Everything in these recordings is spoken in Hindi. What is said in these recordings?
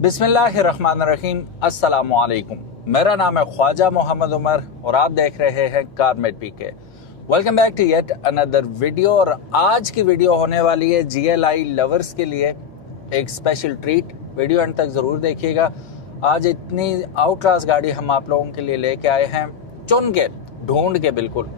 बिस्मिल्लाहिर्रहमानिर्रहीम, अस्सलामुअलैकुम। मेरा नाम है ख्वाजा मोहम्मद उमर और आप देख रहे हैं Carmate PK. Welcome back to yet another video. और आज की वीडियो होने वाली है GLI लवर्स के लिए एक स्पेशल ट्रीट। वीडियो अंत तक ज़रूर देखिएगा। आज इतनी आउट क्लास गाड़ी हम आप लोगों के लिए लेके आए हैं, चुन के ढूंढ के बिल्कुल।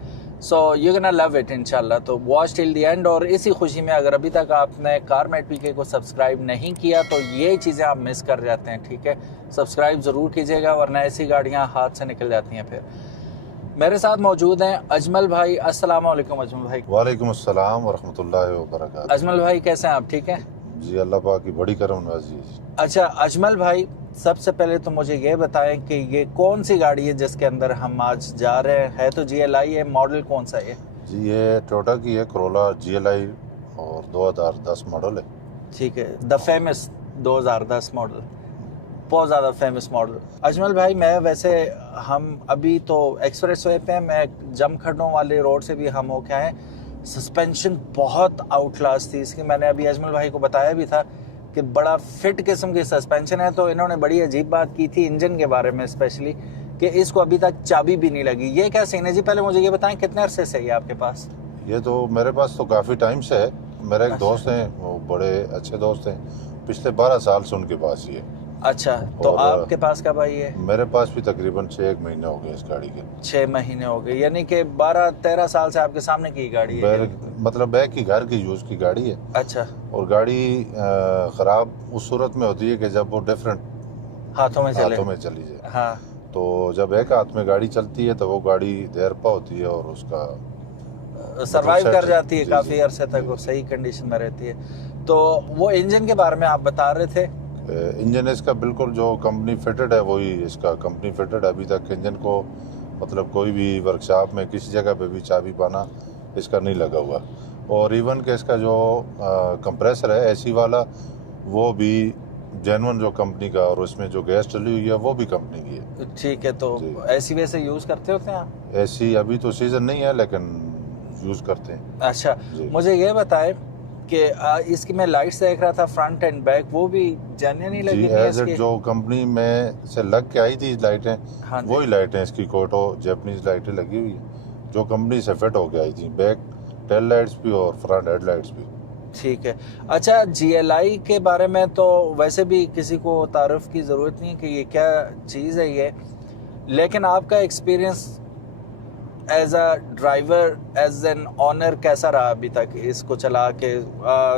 So you gonna love it इंशाल्लाह। तो वॉच टिल द एंड। और इसी खुशी में अगर अभी तक आपने कारमेट पीके को सब्सक्राइब नहीं किया तो ये चीज़ें आप मिस कर जाते हैं, ठीक है। सब्सक्राइब ज़रूर कीजिएगा वरना ऐसी गाड़ियाँ हाथ से निकल जाती हैं। फिर मेरे साथ मौजूद हैं अजमल भाई। अस्सलाम वालेकुम अजमल भाई। वालेकुम अस्सलाम वरहमतुल्लाहि वबरकातुहू। अजमल भाई कैसे हैं आप? ठीक हैं जी, अल्लाह पाक की बड़ी करम नवाजी। अच्छा अजमल भाई, सबसे पहले तो मुझे ये बताएं कि ये कौन सी गाड़ी है जिसके अंदर हम आज जा रहे हैं? है तो GLI है, मॉडल कौन सा है? जी, ये टोयोटा की है, कोरोला GLI और 2010 मॉडल है। ठीक है, द फेमस 2010 मॉडल, बहुत ज़्यादा फेमस मॉडल। अजमल भाई, मैं वैसे हम अभी तो एक्सप्रेस वे पे हैं, मैं जमखंडों वाले रोड से भी हम हो के आए। सस्पेंशन बहुत आउट क्लास थी इसकी। मैंने अभी अजमल भाई को बताया भी था कि बड़ा फिट किस्म की सस्पेंशन है। तो इन्होंने बड़ी अजीब बात की थी इंजन के बारे में स्पेशली, कि इसको अभी तक चाबी भी नहीं लगी। ये क्या सीन है जी? पहले मुझे ये बताएं कितने अरसे से ये आपके पास? ये तो मेरे पास तो काफ़ी टाइम से है। मेरे एक दोस्त हैं, वो बड़े अच्छे दोस्त हैं, पिछले 12 साल से उनके पास ही है। अच्छा, तो आपके पास कब आई है? मेरे पास भी तकरीबन 6 महीने हो गए इस गाड़ी के। 6 महीने हो गए, यानी कि 12-13 साल से आपके सामने की गाड़ी है। मतलब बैक की घर की यूज़ की गाड़ी है। अच्छा। और गाड़ी ख़राब उस सूरत में होती है कि जब वो डिफरेंट हाथों में चली जाए। हाँ। तो जब एक हाथ में गाड़ी चलती है तो वो गाड़ी देरपा होती है और उसका सरवाइव कर जाती है जी, काफ़ी जी, अरसे तक, वो सही कंडीशन में रहती है। तो वो इंजन के बारे में आप बता रहे थे। इंजन इसका बिल्कुल जो कंपनी फिटेड है वही इसका कंपनी फिटेड है। अभी तक इंजन को मतलब कोई भी वर्कशॉप में किसी जगह पे भी चाबी पाना इसका नहीं लगा हुआ। और इवन के इसका जो कंप्रेसर है AC वाला, वो भी जेन्युइन जो कंपनी का, और उसमें जो गैस चली हुई है वो भी कंपनी की है। ठीक है, तो AC वैसे यूज़ करते होते हैं आप? AC अभी तो सीजन नहीं है लेकिन यूज़ करते हैं। अच्छा, मुझे ये बताएं कि इसकी मैं लाइट्स देख रहा था फ्रंट एंड बैक, वो भी जेन्युइन ही लगी है इसकी? जो कंपनी में से लग के आई थी लाइटें, हाँ, वही लाइटें इसकी कोटो जैपनीज लाइटें लगी हुई है जो कंपनी से फिट होके आई थी। बैक टेल लाइट्स भी और फ्रंट हेड लाइट्स भी। ठीक है। अच्छा, GLI के बारे में तो वैसे भी किसी को तारुफ की ज़रूरत नहीं कि ये क्या चीज़ है ये, लेकिन आपका experience as a driver, as an owner कैसा रहा अभी तक इसको चला के,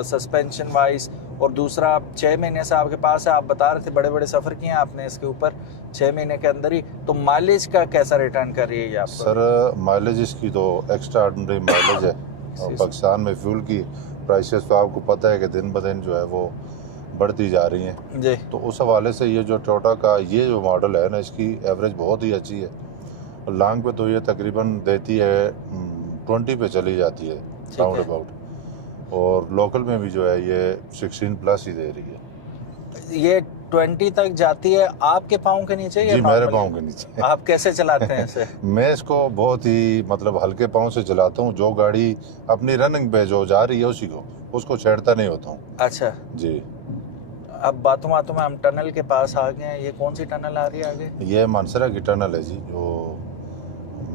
सस्पेंशन वाइज? और दूसरा, 6 महीने से आपके पास है, आप बता रहे थे बड़े बड़े सफ़र किए हैं आपने इसके ऊपर 6 महीने के अंदर ही, तो माइलेज का कैसा रिटर्न कर रही है ये आपको? सर, माइलेज इसकी तो एक्स्ट्रा ऑर्डिनरी माइलेज है। और पाकिस्तान में फ्यूल की प्राइसेस तो आपको पता है कि दिन ब दिन जो है वो बढ़ती जा रही हैं जी। तो उस हवाले से ये जो टोयोटा का ये जो मॉडल है ना, इसकी एवरेज बहुत ही अच्छी है। लॉन्ग पे तो ये तकरीबन देती है 20 पे चली जाती है राउंड अबाउट। और लोकल में भी जो है ये 16 प्लस ही दे रही है। ये 20 तक जाती है आपके पाँव के नीचे? जी, मेरे पाँव के नीचे। आप कैसे चलाते हैं इसे? मैं इसको बहुत ही मतलब हल्के पाँव से चलाता हूँ। जो गाड़ी अपनी रनिंग पे जो जा रही है उसी को, उसको छेड़ता नहीं होता हूँ। अच्छा जी। अब बातों बातों में हम टनल के पास आ गए हैं। ये कौन सी टनल आ रही है आगे? ये मानसरा की टनल है जी, जो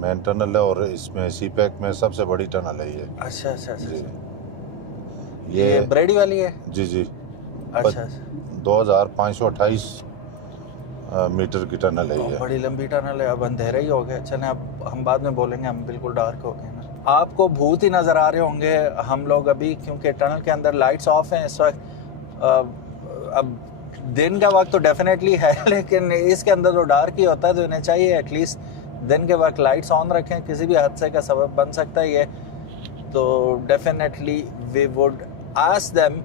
मेन टनल है और इसमें CPEC में सबसे बड़ी टनल है ये। अच्छा अच्छा अच्छा। जी। ये बरेडी वाली है? जी जी। अच्छा। 2528 मीटर की टनल है ये। बड़ी लंबी टनल है। अब अंधेरा ही हो गया। चलें, अब हम बाद में बोलेंगे, हम बिल्कुल डार्क हो गए ना। आपको भूत ही नज़र आ रहे होंगे हम लोग अभी, क्योंकि टनल के अंदर लाइट्स ऑफ हैं इस वक्त। अब दिन का वक्त तो डेफिनेटली है लेकिन इसके अंदर तो डार्क ही होता है, तो इन्हें चाहिए एटलीस्ट दिन के वक्त लाइट्स ऑन रखें। किसी भी हादसे का सबब बन सकता है ये, तो definitely we would ask them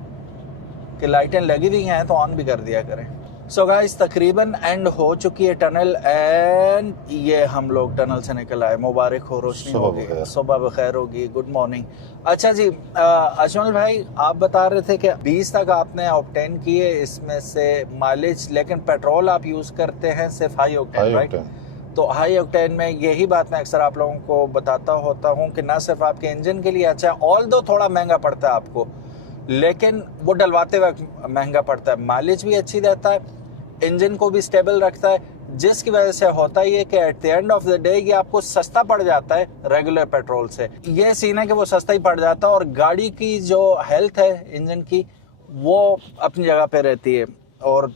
कि लाइटें लगी हुई हैं तो ऑन भी कर दिया करें। सो गाइस, तकरीबन एंड हो चुकी है टनल एंड ये हम लोग टनल से निकल आए। मुबारक हो, रोशनी होगी, सुबह बखैर होगी, गुड मॉर्निंग। अच्छा जी, अजमल भाई, आप बता रहे थे कि 20 तक आपने ऑब्टेन किए इसमें से माइलेज, लेकिन पेट्रोल आप यूज़ करते हैं सिर्फ हाई ऑक्टेन, राइट? तो हाई ऑक्टेन में यही बात मैं अक्सर आप लोगों को बताता होता हूँ कि ना सिर्फ आपके इंजन के लिए अच्छा है, ऑल दो थोड़ा महंगा पड़ता है आपको, लेकिन वो डलवाते वक्त महंगा पड़ता है। माइलेज भी अच्छी देता है, इंजन को भी स्टेबल रखता है, जिसकी वजह से होता ही है कि at the end of the day ये आपको सस्ता पड़ जाता है रेगुलर पेट्रोल से। ये सीन है कि वो सस्ता ही पड़ जाता है और गाड़ी की जो हेल्थ है इंजन की वो अपनी जगह पे रहती है और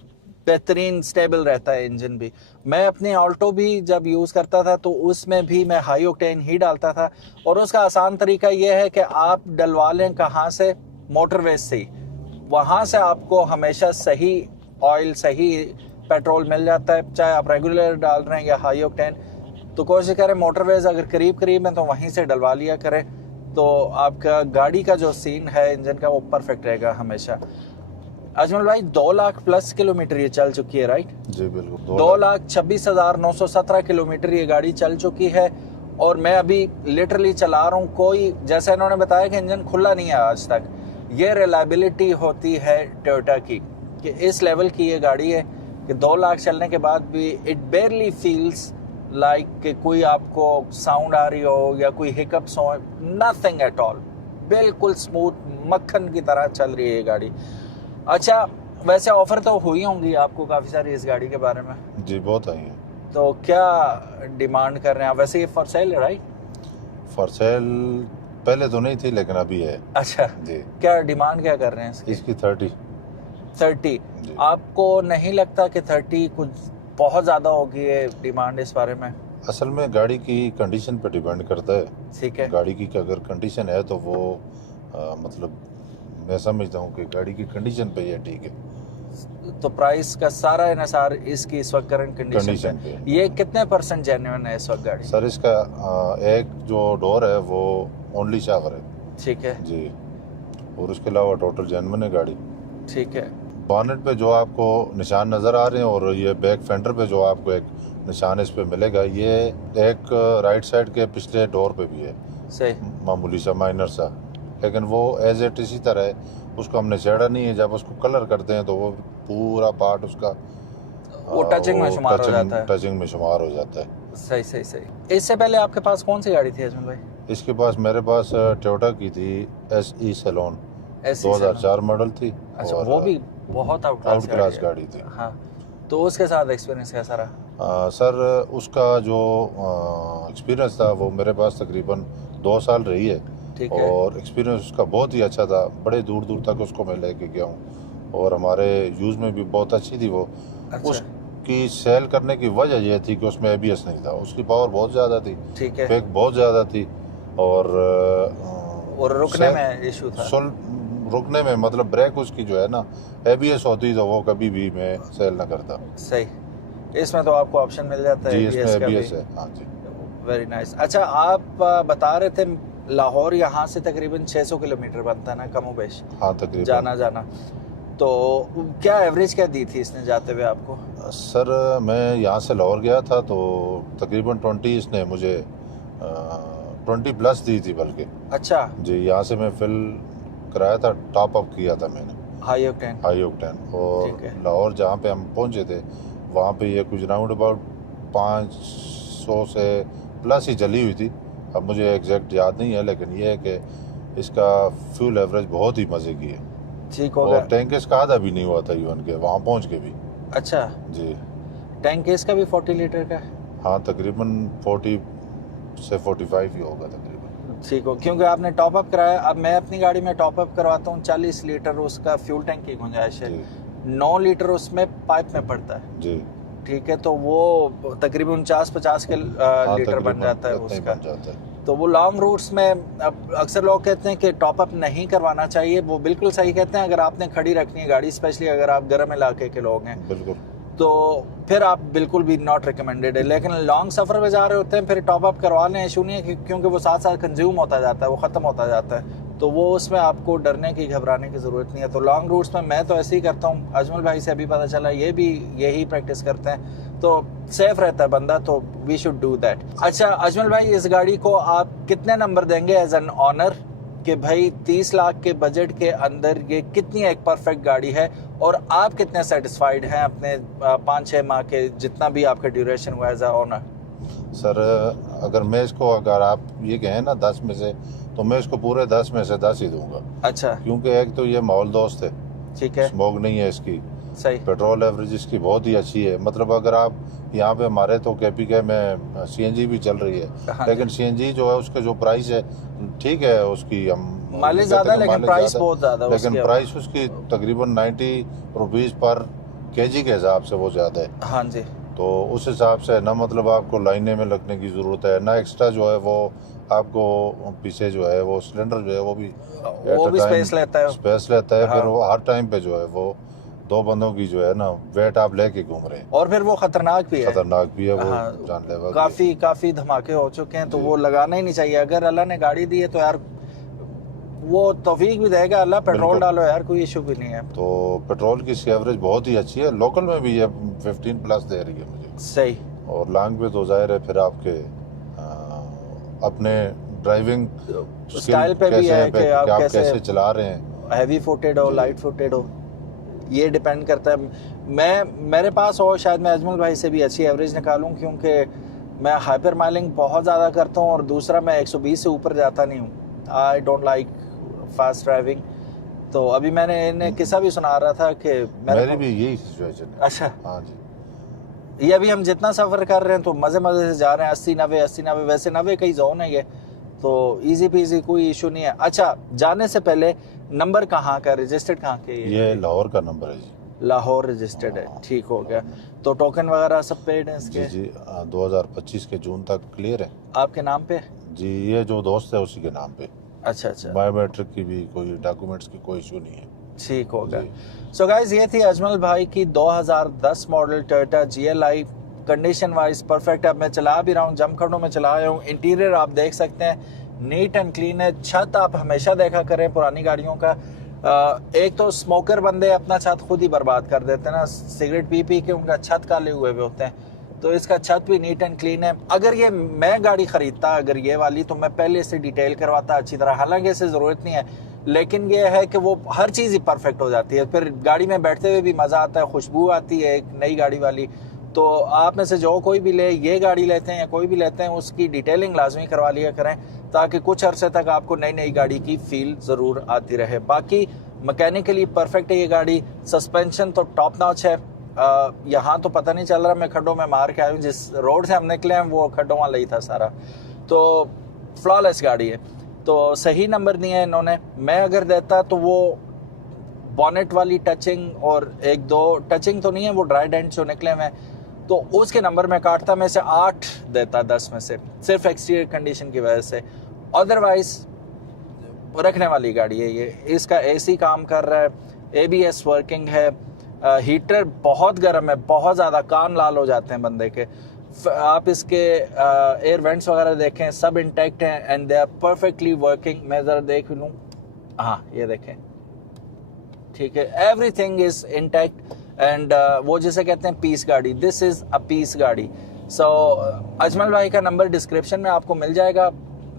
बेहतरीन स्टेबल रहता है इंजन भी। मैं अपनी ऑल्टो भी जब यूज़ करता था तो उसमें भी मैं हाई ऑक्टेन ही डालता था और उसका आसान तरीका ये है कि आप डलवा लें कहाँ से, मोटरवेज से ही। वहाँ से आपको हमेशा सही ऑयल, सही पेट्रोल मिल जाता है, चाहे आप रेगुलर डाल रहे हैं या हाई ऑक्टेन। तो कोशिश करें मोटरवेज अगर करीब करीब है तो वहीं से डलवा लिया करें, तो आपका गाड़ी का जो सीन है इंजन का वो परफेक्ट रहेगा हमेशा। अजमल भाई 2 लाख प्लस किलोमीटर ये चल चुकी है, राइट? जी बिल्कुल, 2,26,917 किलोमीटर ये गाड़ी चल चुकी है और मैं अभी लिटरली चला रहा हूँ। कोई, जैसे इन्होंने बताया कि इंजन खुला नहीं है आज तक। ये रिलायबिलिटी होती है टोयोटा की कि इस लेवल की ये गाड़ी है कि 2 लाख चलने के बाद भी इट बेयरली फील्स लाइक कि कोई आपको साउंड आ रही हो या कोई हिकअप्स हो, नथिंग एट ऑल। बिल्कुल स्मूथ मक्खन की तरह चल रही है ये गाड़ी। अच्छा, वैसे ऑफर तो हुई होंगी आपको काफ़ी सारी इस गाड़ी के बारे में? जी बहुत आई है। तो क्या डिमांड कर रहे हैं आप? वैसे ये फॉर सेल है, राइट? फॉर सेल पहले तो नहीं थी लेकिन अभी है। अच्छा जी। क्या डिमांड क्या कर रहे हैं इसकी 30। आपको नहीं लगता कि 30 कुछ बहुत ज़्यादा होगी ये डिमांड इस बारे में? असल में गाड़ी की कंडीशन पे डिपेंड करता है। ठीक है। गाड़ी की अगर कंडीशन है तो वो मतलब मैं समझता हूँ कि गाड़ी की कंडीशन पे ये ठीक है। तो प्राइस का सारा इन्हिसार इसकी इस वक्त करंट कंडीशन पे। ये कितने % जेन्युइन है इस वक्त गाड़ी? सर इसका एक जो डोर है वो ओनली शावर है। ठीक है जी, और उसके अलावा टोटल जेन्युइन है गाड़ी। ठीक है। बॉनेट पे जो आपको निशान नज़र आ रहे हैं और ये बैक फेंडर पे जो आपको एक निशान इस पे मिलेगा, ये एक राइट साइड के पिछले डोर पे भी है, सही, मामूली सा माइनर सा, लेकिन वो एज इट इसी तरह है, उसको हमने छेड़ा नहीं है। जब उसको कलर करते हैं तो वो पूरा पार्ट उसका वो टचिंग में शुमार हो जाता है। टचिंग में शुमार हो जाता है। सही सही सही। इससे पहले आपके पास कौन सी गाड़ी थी अजमल भाई? इसके पास मेरे पास टोयोटा की थी SE सैलून, 2004 मॉडल थी। अच्छा, और वो भी बहुत आउट क्लास गाड़ी थी। हाँ, तो उसके साथ एक्सपीरियंस कैसा रहा? सर उसका जो एक्सपीरियंस था वो मेरे पास तकरीबन 2 साल रही है। ठीक है। और एक्सपीरियंस उसका बहुत ही अच्छा था, बड़े दूर दूर तक उसको मैं लेके गया हूँ और हमारे यूज़ में भी बहुत अच्छी थी वो। अच्छा। उसकी सेल करने की वजह यह थी कि उसमें ABS नहीं था, उसकी पावर बहुत ज़्यादा थी, ठीक है, फेक बहुत ज़्यादा थी और रुकने में इशू था। रुकने में मतलब ब्रेक उसकी जो है ना ABS होती तो वो कभी भी मैं सेल ना करता। सही, इसमें तो आपको ऑप्शन मिल जाता है जी, इसमें ABS का ABS भी। है। हाँ जी। Very nice. अच्छा, आप बता रहे थे लाहौर यहाँ से तकरीबन 600 किलोमीटर बनता है ना, कमोबेश? हाँ तकरीबन। जाना तो क्या एवरेज क्या दी थी इसने जाते हुए आपको? सर मैं यहाँ से लाहौर गया था तो तकरीबन 20 इसने मुझे 20 प्लस दी थी बल्कि। अच्छा जी, यहाँ से मैं फिल कराया था, टॉप अप किया था मैंने हाई ऑक्टेन। और लाहौर जहाँ पे हम पहुँचे थे वहाँ पे ये कुछ राउंड अबाउट 500 से प्लस ही चली हुई थी। अब मुझे एग्जैक्ट याद नहीं है, लेकिन ये है कि इसका फ्यूल एवरेज बहुत ही मज़े की है। ठीक हो गया। और टैंक इसका आधा भी नहीं हुआ था इवन के वहाँ पहुँच के भी। अच्छा जी। टैंक इसका भी 40 लीटर का है? हाँ तकरीबन 40 से 45 ही होगा तकरीबन। ठीक हो, क्योंकि आपने टॉप अप कराया। अब मैं अपनी गाड़ी में टॉप अप करवाता हूँ, 40 लीटर उसका फ्यूल टैंक की गुंजाइश है, 9 लीटर उसमें पाइप में पड़ता है। जी। ठीक है, तो वो तकरीबन 50 के लीटर बन जाता है उसका। तो वो लॉन्ग रूट्स में अब अक्सर लोग कहते हैं कि टॉप अप नहीं करवाना चाहिए, वो बिल्कुल सही कहते हैं। अगर आपने खड़ी रखनी है गाड़ी, स्पेशली अगर आप गर्म इलाके के लोग हैं, बिल्कुल, तो फिर आप बिल्कुल भी नॉट रिकमेंडेड है। लेकिन लॉन्ग सफ़र में जा रहे होते हैं फिर टॉप अप करवा लें, इशू नहीं है, क्योंकि वो साथ साथ कंज्यूम होता जाता है, वो ख़त्म होता जाता है, तो वो उसमें आपको डरने की घबराने की ज़रूरत नहीं है। तो लॉन्ग रूट्स में मैं तो ऐसे ही करता हूँ। अजमल भाई से अभी पता चला ये भी यही प्रैक्टिस करते हैं, तो सेफ रहता है बंदा, तो वी शुड डू दैट। अच्छा अजमल भाई, इस गाड़ी को आप कितने नंबर देंगे एज एन ऑनर कि भाई 30 लाख के बजट के अंदर ये कितनी एक परफेक्ट गाड़ी है, और आप कितने सेटिस्फाइड हैं अपने 5-6 माह के जितना भी आपका ड्यूरेशन हुआ एज ए ऑनर? सर अगर मैं इसको, अगर आप ये कहें ना 10 में से, तो मैं इसको पूरे 10 में से 10 ही दूंगा। अच्छा। क्योंकि एक तो ये माहौल दोस्त है, ठीक है, स्मोक नहीं है इसकी, सही। पेट्रोल एवरेज इसकी बहुत ही अच्छी है। मतलब अगर आप यहाँ पे हमारे तो KPK में CNG भी चल रही है, हाँ। लेकिन CNG जो है उसके जो प्राइस है ठीक है, उसकी हम माइलेज ज्यादा है लेकिन प्राइस बहुत ज्यादा है, लेकिन प्राइस उसकी तकरीबन 90 रुपीज पर kg के हिसाब से वो ज्यादा है। हाँ जी। तो उस हिसाब से ना मतलब आपको लाइने में लगने की जरूरत है ना, एक्स्ट्रा जो है वो आपको पीछे जो है वो सिलेंडर जो है वो भी स्पेस लेता है, फिर हाँ। वो हर टाइम पे जो है वो 2 बंदों की जो है ना वेट आप लेके घूम रहे हैं, और फिर वो खतरनाक भी है, वो हाँ। जानलेवा काफी धमाके हो चुके हैं, तो वो लगाना ही नहीं चाहिए। अगर अल्लाह ने गाड़ी दी है तो यार वो तौफीक भी देगा अल्लाह, पेट्रोल डालो यार, कोई इशू भी नहीं है। तो पेट्रोल की इसकी एवरेज बहुत ही अच्छी है, लोकल में भी ये 15 प्लस दे रही है मुझे। सही। और लॉन्ग पे तो जाहिर है फिर आपके अपने ड्राइविंग स्टाइल पे भी है कि आप कैसे चला रहे हैं, हैवी फुटेड हो लाइट फुटेड हो, ये डिपेंड करता है। मेरे पास हो शायद मैं अजमल भाई से भी अच्छी एवरेज निकालूं, क्योंकि मैं हाइपर माइलिंग बहुत ज़्यादा करता हूँ और दूसरा मैं 120 से ऊपर जाता नहीं हूँ। I don't like fast driving. तो अभी मैंने इन्हें किस्सा भी सुना रहा था कि मेरी भी यही सिचुएशन है। अच्छा, हाँ जी। ये अभी हम जितना सफ़र कर रहे हैं तो मज़े से जा रहे हैं, 80-90 वैसे 90 कई जोन है ये, तो इजी पीजी कोई इशू नहीं है। अच्छा, जाने से पहले नंबर कहाँ का रजिस्टर्ड कहाँ के? ये लाहौर का नंबर है जी, लाहौर रजिस्टर्ड है, ठीक हो गया। तो टोकन वगैरह सब पेड है इसके? जी 2025 के जून तक क्लियर है। आपके नाम पे जी, ये जो दोस्त है उसी के नाम पे। अच्छा, बायोमेट्रिक की भी कोई डॉक्यूमेंट्स की कोई इशू नहीं है, ठीक हो गया। सो गाइज, ये थी अजमल भाई की 2010 model Toyota GLI। Condition wise perfect है। अब मैं चला भी रहा हूँ, जमखंडों में चला रहा हूँ। इंटीरियर आप देख सकते हैं नीट एंड क्लीन है। छत आप हमेशा देखा करें पुरानी गाड़ियों का, एक तो स्मोकर बंदे अपना छत खुद ही बर्बाद कर देते हैं ना, सिगरेट पी के उनका छत काले हुए होते हैं, तो इसका छत भी नीट एंड क्लीन है। अगर ये मैं गाड़ी खरीदता अगर ये वाली, तो मैं पहले इसे डिटेल करवाता अच्छी तरह, हालांकि इसे ज़रूरत नहीं है, लेकिन ये है कि वो हर चीज़ ही परफेक्ट हो जाती है, फिर गाड़ी में बैठते हुए भी मज़ा आता है, खुशबू आती है एक नई गाड़ी वाली। तो आप में से जो कोई भी ले, ये गाड़ी लेते हैं या कोई भी लेते हैं, उसकी डिटेलिंग लाजमी करवा लिया करें, ताकि कुछ अरसे तक आपको नई गाड़ी की फील ज़रूर आती रहे। बाकी मैकेनिकली परफेक्ट है ये गाड़ी। सस्पेंशन तो टॉप नॉच है। यहाँ तो पता नहीं चल रहा, मैं खड्डों में मार के आया हूँ, जिस रोड से हम निकले हैं वो खड्डों वाला ही था सारा। तो फ्लॉलेस गाड़ी है। तो सही नंबर दिए हैं इन्होंने। मैं अगर देता तो वो बॉनेट वाली टचिंग और 1-2 टचिंग तो नहीं है, वो ड्राई डेंट जो निकले हुए हैं, तो उसके नंबर में काटता, मैं से 8 देता 10 में से, सिर्फ एक्सटीरियर कंडीशन की वजह से। अदरवाइज रखने वाली गाड़ी है ये। इसका AC काम कर रहा है, ABS वर्किंग है, हीटर बहुत गर्म है, बहुत ज़्यादा, कान लाल हो जाते हैं बंदे के। आप इसके एयर वेंट्स वगैरह देखें, सब इंटैक्ट हैं and they are perfectly working. मैं ज़रा देख लूँ, हाँ ये देखें, ठीक है, एवरीथिंग इज इंटैक्ट एंड वो जिसे कहते हैं पीस गाड़ी, दिस इज अ पीस गाड़ी। सो अजमल भाई का नंबर डिस्क्रिप्शन में आपको मिल जाएगा,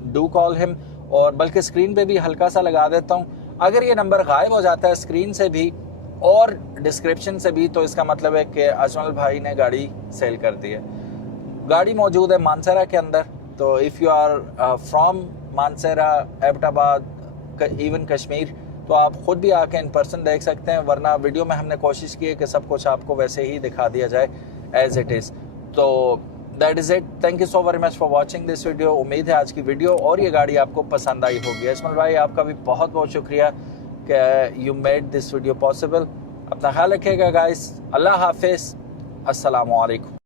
डू कॉल हिम। और बल्कि स्क्रीन पे भी हल्का सा लगा देता हूँ, अगर ये नंबर गायब हो जाता है स्क्रीन से भी और डिस्क्रिप्शन से भी, तो इसका मतलब है कि अजमल भाई ने गाड़ी सेल कर दी है। गाड़ी मौजूद है मानसरा के अंदर, तो if you are from Mansehra, Abbottabad, even Kashmir, तो आप खुद भी आके इन पर्सन देख सकते हैं, वरना वीडियो में हमने कोशिश की है कि सब कुछ आपको वैसे ही दिखा दिया जाए एज इट इज़। तो that is it. Thank you so very much for watching this video. उम्मीद है आज की वीडियो और ये गाड़ी आपको पसंद आई होगी। अजमल भाई आपका भी बहुत बहुत शुक्रिया कि you made this video possible. अपना ख्याल रखिएगा गाइस, अल्लाह हाफिज़, अस्सलामु अलैकुम।